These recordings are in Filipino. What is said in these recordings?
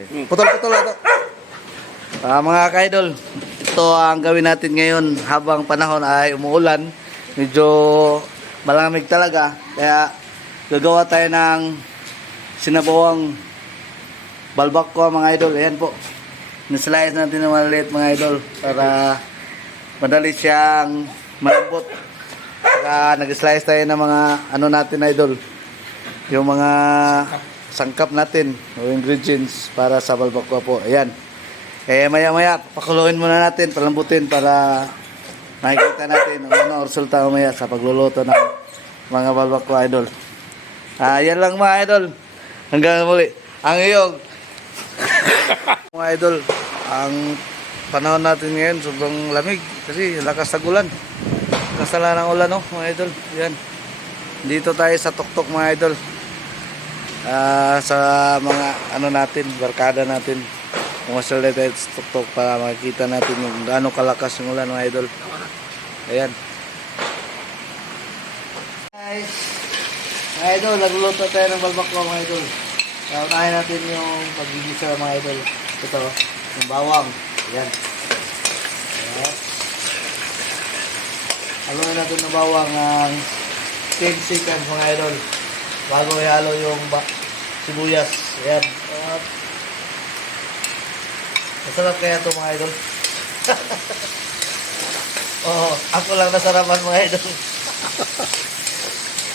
Putol-putol ito. Mga ka-idol, ito ang gawin natin ngayon habang panahon ay umuulan. Medyo malamig talaga. Kaya gagawa tayo ng sinabawang balbakwa mga idol. Ayan po. Nislice natin ng maliit mga idol para madali siyang malambot. Saka nag-slice tayo ng mga ano natin idol. Yung mga sangkap natin o ingredients para sa balbakwa po. Ayan. Maya-maya, pakuluin muna natin, palambutin para makikita natin ang ano resulta maya sa pagluluto ng mga balbakwa idol. Yan lang mga idol. Hanggang muli. Ang iyong mga idol, ang panahon natin ngayon sobrang lamig kasi lakas ng ulan. Kasala ng ulan mga idol. Yan. Dito tayo sa tuktok mga idol. Sa mga ano natin, barkada natin. Pumasal tayo sa tuktok para makikita natin yung gaano kalakas yung ulan mga idol. Ayan. Guys, mga idol, nagluluto tayo ng balbakwa mga idol. Unahin natin yung paggigisa mga idol. Ito, yung bawang. Ayan. Ayan. Haluin natin ng bawang ng 10 seconds mga idol. Bago ihalo yung sibuyas. Ayan. Masarap kaya ito mga idol. Ako lang nasarapan mga idol.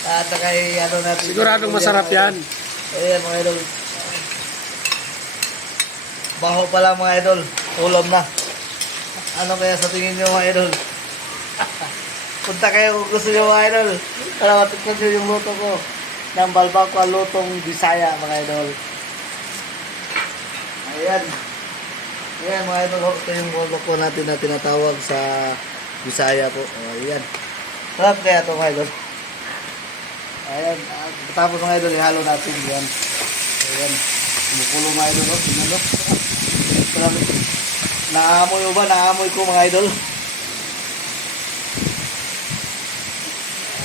At saka ano natin. Siguradong masarap yan. Ayan mga idol. Baho pa lang mga idol. Ulam na. Ano kaya sa tingin nyo mga idol? Punta kayo kung gusto nyo mga idol. Para matikman nyo yung luto ko. Ng balbakwa lutong Bisaya mga idol. Ayan. Ayan mga idol. Ito yung balbakwa natin na tinatawag sa Bisaya po. Ayan. Sarap kaya ito mga idol. Ayan. Tapos mga idol, ihalo natin. Ayan. Ayan. Kumukulo mga idol. Tingnan mo. Naamoy mo ba? Naamoy ko mga idol.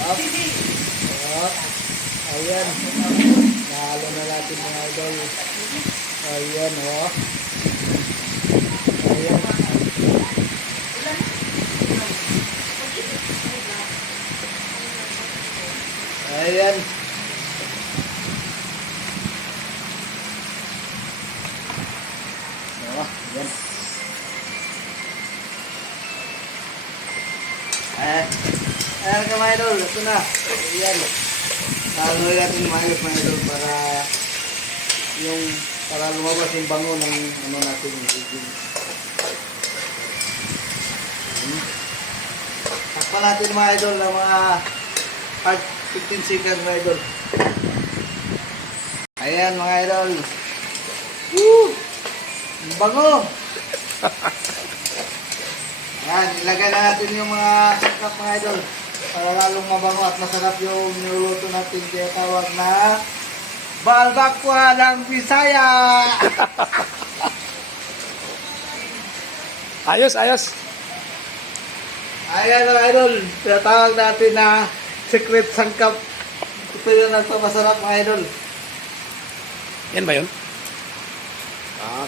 Up. Up. Ayan. Nahalo na natin mga idol. Ayan. Ayan. Ayan. Ayan. Ayan ka mga idol. Ito na. Ayan. Haluin natin maayos mga idol para lumabas yung bango ng ano natin yung ingredients. Takpan natin mga idol ng mga 15 seconds mga idol. Ayan mga idol. Woo! Ang bango! Ayan, ilagay na natin yung mga sangkap mga idol para lalong mabango at masarap yung niluluto natin. Kaya tawag na balbakwa ng Bisaya! Ayos, ayos. Ayan mga idol, tinatawag natin na secret sangkap. Ito yung nagpamasarap mga idol. Yan ba yun?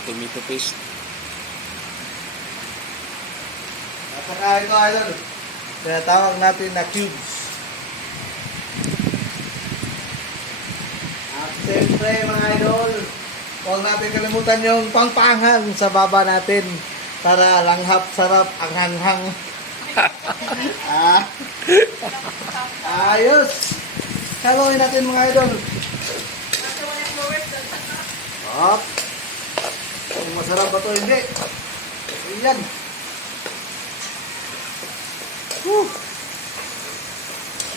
Tomato paste. At saka ito idol, tinatawag natin na cubes. At siyempre mga idol, huwag natin kalimutan yung pangpanghang sa baba natin para langhap sarap ang hanghang. Ayos! Haluin natin mga idol. Up. Kung masarap ba ito, hindi. Ayan.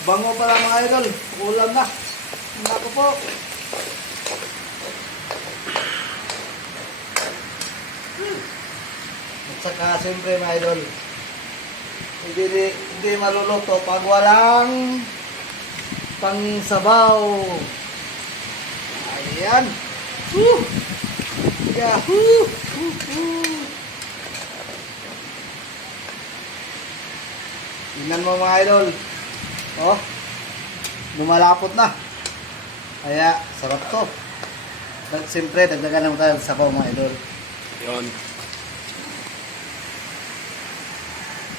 Bango pa lang mga idol. Ulam na. Nako po. At saka siyempre mga idol, hindi maluluto pag walang pangsabaw. Ayan. Yahoo! Tingnan mo mga idol. Lumalapot na. Kaya, sarap to. Siyempre, dagdagan naman tayo sa sabaw mga idol. Yun.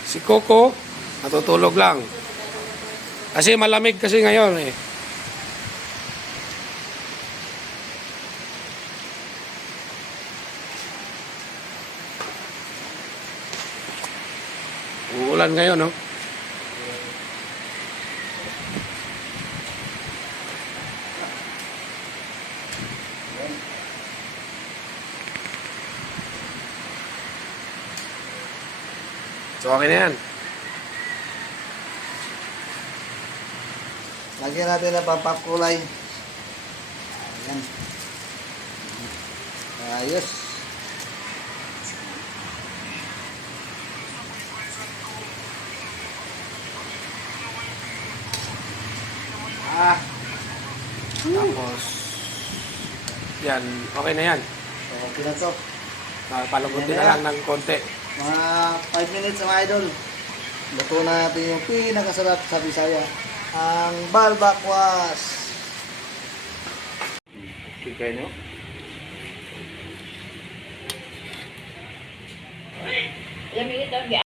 Si Coco, natutulog lang. Kasi malamig kasi ngayon eh. Uulan ngayon, no? So, okay na yan. Lagyan natin ng pampakulay. Ayan. Ayos. Tapos, Yan, okay na yan. okay na to. Palugutin na lang ng konti. Mga 5 minutes mga idol. Luto na natin yung pinakasarap sa Bisaya. Ang balbakwas. Kikay nyo? Alam mo ito,